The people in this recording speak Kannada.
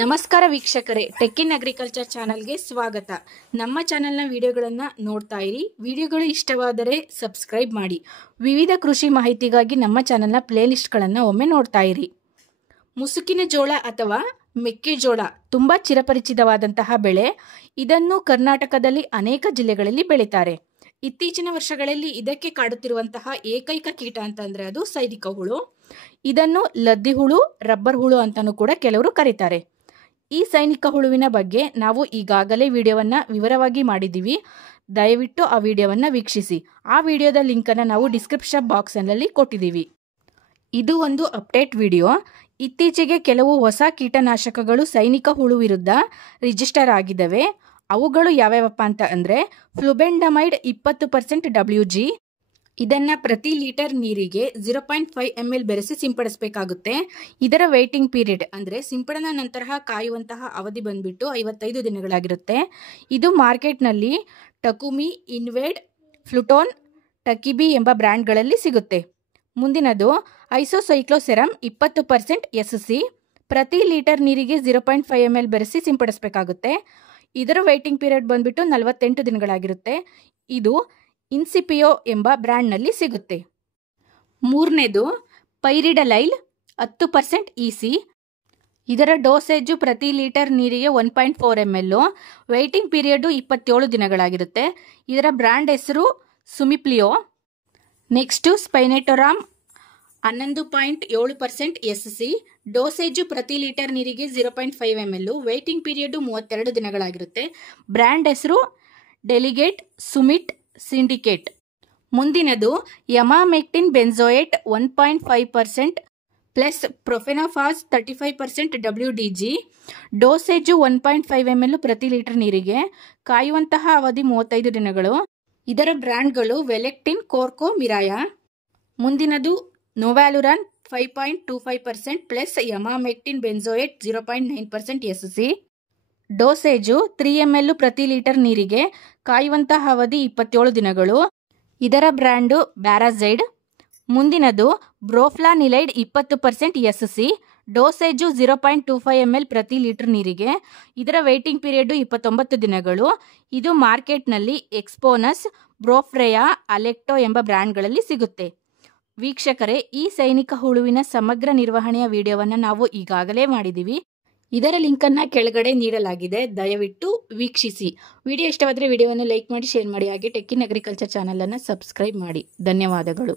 ನಮಸ್ಕಾರ ವೀಕ್ಷಕರೇ, ಟೆಕ್ ಇನ್ ಅಗ್ರಿಕಲ್ಚರ್ ಚಾನಲ್ಗೆ ಸ್ವಾಗತ. ನಮ್ಮ ಚಾನಲ್ನ ವಿಡಿಯೋಗಳನ್ನು ನೋಡ್ತಾ ಇರಿ. ವಿಡಿಯೋಗಳು ಇಷ್ಟವಾದರೆ ಸಬ್ಸ್ಕ್ರೈಬ್ ಮಾಡಿ. ವಿವಿಧ ಕೃಷಿ ಮಾಹಿತಿಗಾಗಿ ನಮ್ಮ ಚಾನಲ್ನ ಪ್ಲೇಲಿಸ್ಟ್ಗಳನ್ನು ಒಮ್ಮೆ ನೋಡ್ತಾ ಇರಿ. ಮುಸುಕಿನ ಜೋಳ ಅಥವಾ ಮೆಕ್ಕೆಜೋಳ ತುಂಬ ಚಿರಪರಿಚಿತವಾದಂತಹ ಬೆಳೆ. ಇದನ್ನು ಕರ್ನಾಟಕದಲ್ಲಿ ಅನೇಕ ಜಿಲ್ಲೆಗಳಲ್ಲಿ ಬೆಳೀತಾರೆ. ಇತ್ತೀಚಿನ ವರ್ಷಗಳಲ್ಲಿ ಇದಕ್ಕೆ ಕಾಡುತ್ತಿರುವಂತಹ ಏಕೈಕ ಕೀಟ ಅಂತಂದರೆ ಅದು ಸೈನಿಕ ಹುಳು. ಇದನ್ನು ಲದ್ದಿ ಹುಳು, ರಬ್ಬರ್ ಹುಳು ಅಂತಲೂ ಕೂಡ ಕೆಲವರು ಕರೀತಾರೆ. ಈ ಸೈನಿಕ ಹುಳುವಿನ ಬಗ್ಗೆ ನಾವು ಈಗಾಗಲೇ ವಿಡಿಯೋವನ್ನು ವಿವರವಾಗಿ ಮಾಡಿದ್ದೀವಿ. ದಯವಿಟ್ಟು ಆ ವಿಡಿಯೋವನ್ನು ವೀಕ್ಷಿಸಿ. ಆ ವಿಡಿಯೋದ ಲಿಂಕನ್ನು ನಾವು ಡಿಸ್ಕ್ರಿಪ್ಷನ್ ಬಾಕ್ಸ್ನಲ್ಲಿ ಕೊಟ್ಟಿದ್ದೀವಿ. ಇದು ಒಂದು ಅಪ್ಡೇಟ್ ವಿಡಿಯೋ. ಇತ್ತೀಚೆಗೆ ಕೆಲವು ಹೊಸ ಕೀಟನಾಶಕಗಳು ಸೈನಿಕ ಹುಳು ವಿರುದ್ಧ ರಿಜಿಸ್ಟರ್ ಆಗಿದ್ದಾವೆ. ಅವುಗಳು ಯಾವ್ಯಾವಪ್ಪ ಅಂತ ಅಂದರೆ ಫ್ಲುಬೆಂಡಮೈಡ್ 20% WG. ಇದನ್ನು ಪ್ರತಿ ಲೀಟರ್ ನೀರಿಗೆ 0.5 ml ಬೆರೆಸಿ ಸಿಂಪಡಿಸಬೇಕಾಗುತ್ತೆ. ಇದರ ವೇಟಿಂಗ್ ಪೀರಿಯಡ್ ಅಂದರೆ ಸಿಂಪಡಣಾ ನಂತರ ಕಾಯುವಂತಹ ಅವಧಿ ಬಂದ್ಬಿಟ್ಟು 55 ದಿನಗಳಾಗಿರುತ್ತೆ. ಇದು ಮಾರ್ಕೆಟ್ನಲ್ಲಿ ಟಕುಮಿ, ಇನ್ವೇಡ್, ಫ್ಲುಟೋನ್, ಟಕಿಬಿ ಎಂಬ ಬ್ರ್ಯಾಂಡ್ಗಳಲ್ಲಿ ಸಿಗುತ್ತೆ. ಮುಂದಿನದು ಐಸೋಸೈಕ್ಲೋಸೆರಮ್ 20% SC. ಪ್ರತಿ ಲೀಟರ್ ನೀರಿಗೆ 0.5 ml ಬೆರೆಸಿ ಸಿಂಪಡಿಸಬೇಕಾಗುತ್ತೆ. ಇದರ ವೇಟಿಂಗ್ ಪೀರಿಯಡ್ ಬಂದ್ಬಿಟ್ಟು 48 ದಿನಗಳಾಗಿರುತ್ತೆ. ಇದು ಇನ್ಸಿಪಿಯೋ ಎಂಬ ಬ್ರ್ಯಾಂಡ್ನಲ್ಲಿ ಸಿಗುತ್ತೆ. ಮೂರನೇದು ಪೈರಿಡಲೈಲ್ 10% EC. ಇದರ ಡೋಸೇಜು ಪ್ರತಿ ಲೀಟರ್ ನೀರಿಗೆ 1.4 ml. Waiting period 27 ದಿನಗಳಾಗಿರುತ್ತೆ. ಇದರ ಬ್ರ್ಯಾಂಡ್ ಹೆಸರು Sumipleo. Next spinetoram 11.7% SC. Dosage ಪ್ರತಿ ಲೀಟರ್ ನೀರಿಗೆ 0.5 ml. ವೇಟಿಂಗ್ ಪೀರಿಯಡು 32 ದಿನಗಳಾಗಿರುತ್ತೆ. ಬ್ರ್ಯಾಂಡ್ ಹೆಸರು ಡೆಲಿಗೇಟ್, ಸುಮಿಟ್, ಸಿಂಡಿಕೇಟ್. ಮುಂದಿನದು emamectin benzoate 1.5% plus profenofos 35% WDG. Dosage 1.5 ml ಪ್ರತಿ ಲೀಟರ್ ನೀರಿಗೆ. ಕಾಯುವಂತಹ ಅವಧಿ 35 ದಿನಗಳು. ಇದರ ಬ್ರ್ಯಾಂಡ್ಗಳು ವೆಲೆಕ್ಟಿನ್, ಕೋರ್ಕೋ, ಮಿರಾಯ. ಮುಂದಿನದು novaluron 5.25% plus emamectin benzoate 0.9% SC. Dosage 3 ml ಪ್ರತಿ ಲೀಟರ್ ನೀರಿಗೆ. ಕಾಯುವಂತಹ ಅವಧಿ 27 ದಿನಗಳು. ಇದರ ಬ್ರ್ಯಾಂಡು ಬ್ಯಾರಾಝೈಡ್. ಮುಂದಿನದು ಬ್ರೋಫ್ಲಾನಿಲೈಡ್ 20% SC. ಡೋಸೇಜು 0.25 ml ಪ್ರತಿ ಲೀಟರ್ ನೀರಿಗೆ. ಇದರ ವೇಟಿಂಗ್ ಪೀರಿಯಡು 29 ದಿನಗಳು. ಇದು ಮಾರ್ಕೆಟ್ನಲ್ಲಿ ಎಕ್ಸ್ಪೋನಸ್, ಬ್ರೋಫ್ರೇಯಾ, ಅಲೆಕ್ಟೋ ಎಂಬ ಬ್ರ್ಯಾಂಡ್ಗಳಲ್ಲಿ ಸಿಗುತ್ತೆ. ವೀಕ್ಷಕರೇ, ಈ ಸೈನಿಕ ಹುಳುವಿನ ಸಮಗ್ರ ನಿರ್ವಹಣೆಯ ವಿಡಿಯೋವನ್ನು ನಾವು ಈಗಾಗಲೇ ಮಾಡಿದ್ದೀವಿ. ಇದರ ಲಿಂಕನ್ನು ಕೆಳಗಡೆ ನೀಡಲಾಗಿದೆ. ದಯವಿಟ್ಟು ವೀಕ್ಷಿಸಿ. ವಿಡಿಯೋ ಇಷ್ಟವಾದರೆ ವಿಡಿಯೋವನ್ನು ಲೈಕ್ ಮಾಡಿ, ಶೇರ್ ಮಾಡಿ. ಹಾಗೆ ಟೆಕ್ ಇನ್ ಅಗ್ರಿಕಲ್ಚರ್ ಚಾನಲನ್ನು ಸಬ್ಸ್ಕ್ರೈಬ್ ಮಾಡಿ. ಧನ್ಯವಾದಗಳು.